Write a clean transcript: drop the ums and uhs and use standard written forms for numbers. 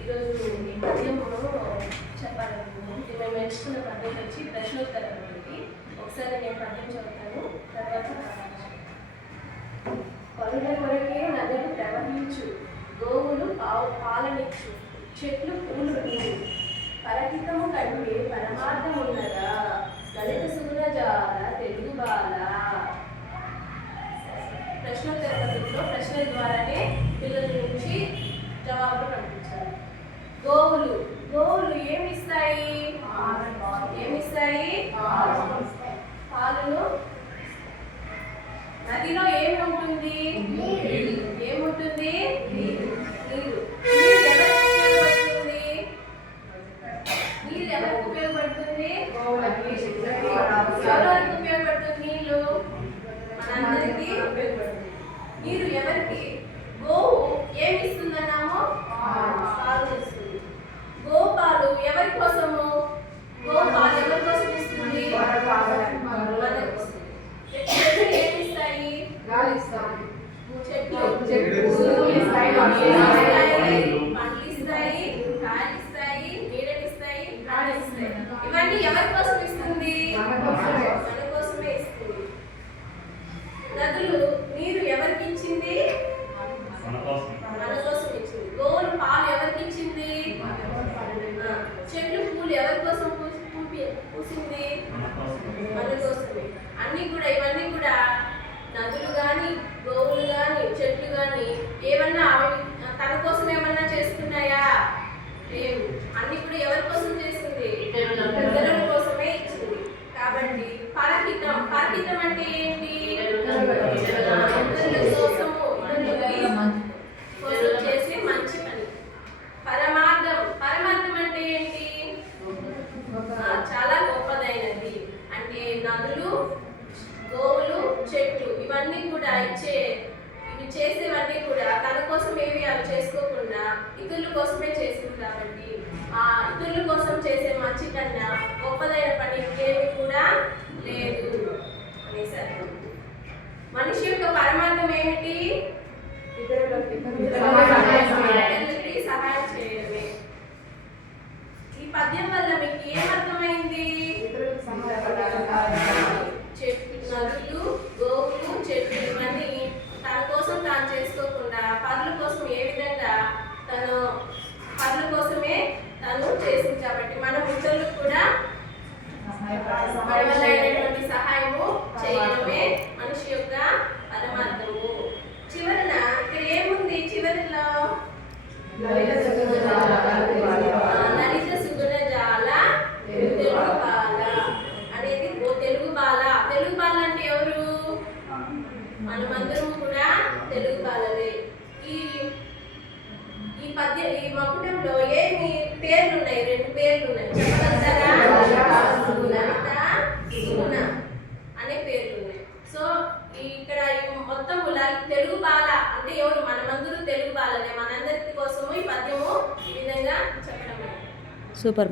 ఈరోజు ఈ పద్యము చెప్పాలనుకున్నాను. మేము ఎంచుకున్న పద్యం వచ్చి ప్రశ్నోత్తరం అనేది. ఒకసారి నేను పద్యం చదువుతాను, తర్వాత పరుల కొరకే నదులు ప్రవహించు, గోవులు పాలనిచ్చు, చెట్లు పూలు నీరు, పరహితము కంటే పరమార్థం ఉన్నదా, లలిత సుగుణ జాల తెలుగు బాల. ప్రశ్నోత్తర పద్ధతిలో ప్రశ్నల ద్వారానే పిల్లల నుంచి జవాబులు పంపించాలి. గోవులు గోవులు ఏమిస్తాయి? పాలను. నదిలో ఏముంటుంది? ఏముంటుంది? నీరు. నీరు ఎవరికి ఉపయోగపడుతుంది? ఎవరికి ఉపయోగపడుతుంది? నీళ్ళు మనందరికీ ఉపయోగపడుతుంది. నీరు ఎవరికి? గోవు ఏమి ఇస్తుందన్నామో పాలు ఇస్తుంది. గోపాలు ఎవరి కోసము? గోపాలు ఎవరి కోసం ఇస్తుంది? చెట్లు ఏమి ఇస్తాయి? చెట్లు పండ్లు ఇస్తాయి, కాయలు ఇస్తాయి, నీడనిస్తాయి, ప్రాణిస్తాయి. ఇవన్నీ ఎవరి కోసం ఇస్తుంది? మన కోసమే ఇస్తుంది. నదులు నీరు ఎవరికి ఇచ్చింది? మన కోసం ఇచ్చింది. గోవులు పాలు ఎవరికి ఇచ్చింది? చెట్లు పూలు ఎవరి కోసం పూసింది? మన కోసమే. ఇవన్నీ కూడా నదులు కానీ, గోవులు కానీ, చెట్లు కానీ ఏమన్నా తన కోసం ఏమన్నా చేసుకున్నాయా? లేవు. అన్ని కూడా ఎవరి కోసం చేసింది? ఇతరుల కోసమే ఇచ్చింది. కాబట్టి పరహితం అంటే ఏంటి? కోసం చేసే మంచి పని. పరమార్థం అంటే ఏంటి? చాలా గొప్పదైనది. అంటే నదులు, గోవులు, చెట్లు ఇవన్నీ కూడా ఇవి చేసేవన్నీ కూడా తన కోసం ఏవి అవి చేసుకోకుండా ఇతరుల కోసమే చేసింది. కాబట్టి ఆ ఇతరుల కోసం చేసే మంచి కన్నా గొప్పదైన పని ఇంకేమి కూడా లేదు అనేసారు. మనిషి యొక్క పరమార్థం ఏమిటి? ఇతరులకి సహాయం చేయడమే. ఈ పద్యం వల్ల మీకు ఏమర్థమైంది? నదులు, గోవులు, చెట్లు ఇవన్నీ తన కోసం తాను చేసుకోకుండా పరుల కోసం ఏ విధంగా పరుల కోసమే తను చేసింది. కాబట్టి మనం ఇతరులకు కూడా అయినటువంటి సహాయము చేయడమే మనిషి యొక్క పరమార్థము. చివరన ఇక్కడ ఏముంది? చివరిలో లలిత సుగుణ జాల తెలుగు బాల అనేది. తెలుగు బాల అంటే ఎవరు? మనమందరం కూడా తెలుగు బాలవే. ఈ మకుటంలో ఏమి పేర్లు ఉన్నాయి? 2 పేర్లు ఉన్నాయి. చెప్పగలుగుతారా? లలిత, సుగుణ అనే పేర్లు ఉన్నాయి. సో ఇక్కడ మొత్తం తెలుగు బాల అంటే ఎవరు? మనమందరూ తెలుగు బాలనే. మనందరి కోసము ఈ పద్యము ఈ విధంగా చెప్పడం. సూపర్.